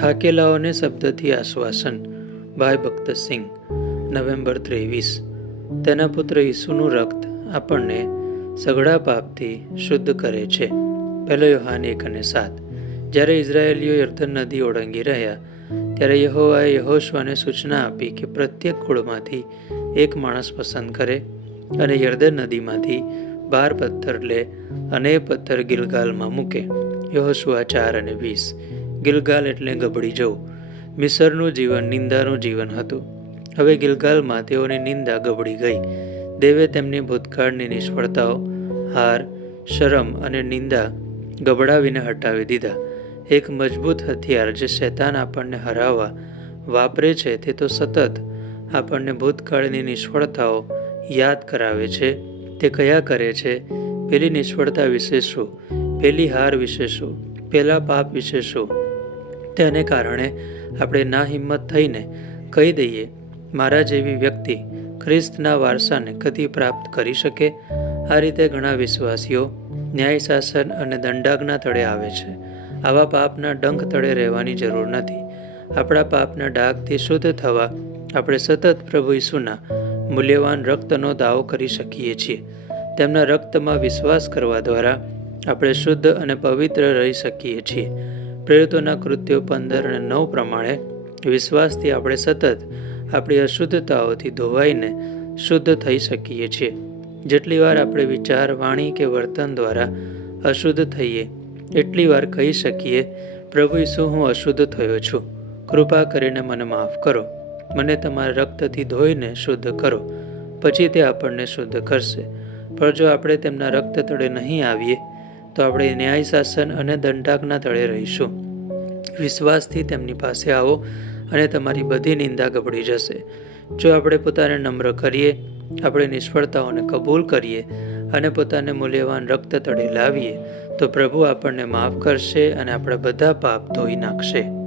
થાકેલાઓને શબ્દથી આશ્વાસન. ભાઈ ભક્તસિંહ નવેમ્બર ત્રેવીસ. તેના પુત્ર ઈસુનું રક્ત આપણને સઘળા પાપથી શુદ્ધ કરે છે. પહેલો યોહાન એક અને સાત. જ્યારે ઇઝરાયેલીઓ યર્ધન નદી ઓળંગી રહ્યા, ત્યારે યહોવાએ યહોશવાને સૂચના આપી કે પ્રત્યેક કુળમાંથી એક માણસ પસંદ કરે અને યર્દન નદીમાંથી બાર પથ્થર લે અને એ પથ્થર ગિલગાલમાં મૂકે. યહોશુઆ ચાર અને વીસ. ગિલગાલ એટલે ગબડી જવું. મિસરનું જીવન નિંદાનું જીવન હતું. હવે ગિલગાલમાં તેઓની નિંદા ગબડી ગઈ. દેવે તેમની ભૂતકાળની નિષ્ફળતાઓ, હાર, શરમ અને નિંદા ગબડાવીને હટાવી દીધા. એક મજબૂત હથિયાર જે શૈતાન આપણને હરાવવા વાપરે છે તે તો સતત આપણને ભૂતકાળની નિષ્ફળતાઓ યાદ કરાવે છે. તે કયા કરે છે? પેલી નિષ્ફળતા વિશે શું? પેલી હાર વિશે શું? પેલા પાપ વિશે શું? તેને કારણે આપણે ના હિંમત થઈને કહી દઈએ, મારા જેવી વ્યક્તિ ખ્રિસ્તના વારસાને કદી પ્રાપ્ત કરી શકે. આ રીતે ઘણા વિશ્વાસીઓ ન્યાય શાસન અને દંડાજ્ઞા તળે આવે છે. આવા પાપના ડંખ તળે રહેવાની જરૂર નથી. આપણા પાપના ડાઘથી શુદ્ધ થવા આપણે સતત પ્રભુ ઈસુના મૂલ્યવાન રક્તનો દાવો કરી શકીએ છીએ. તેમના રક્તમાં વિશ્વાસ કરવા દ્વારા આપણે શુદ્ધ અને પવિત્ર રહી શકીએ છીએ. પ્રેરિતોના કૃત્યો પંદર અને નવ પ્રમાણે વિશ્વાસથી આપણે સતત આપણી અશુદ્ધતાઓથી ધોવાઈને શુદ્ધ થઈ શકીએ છીએ. જેટલી વાર આપણે વિચાર, વાણી કે વર્તન દ્વારા અશુદ્ધ થઈએ, એટલી વાર કહી શકીએ, પ્રભુ ઈસુ, હું અશુદ્ધ થયો છું. કૃપા કરીને મને માફ કરો. મને તમારા રક્તથી ધોઈને શુદ્ધ કરો. પછી તે આપણને શુદ્ધ કરશે. પણ જો આપણે તેમના રક્ત તળે નહીં આવીએ, તો આપણે ન્યાય, શાસન અને દંડાકના તળે રહીશું. વિશ્વાસથી તેમની પાસે આવો અને તમારી બધી નિંદા ગબડી જશે. જો આપણે પોતાને નમ્ર કરીએ, આપણે નિષ્ફળતાઓને કબૂલ કરીએ અને પોતાને મૂલ્યવાન રક્ત તળે લાવીએ, તો પ્રભુ આપણને માફ કરશે અને આપણા બધા પાપ ધોઈ નાખશે.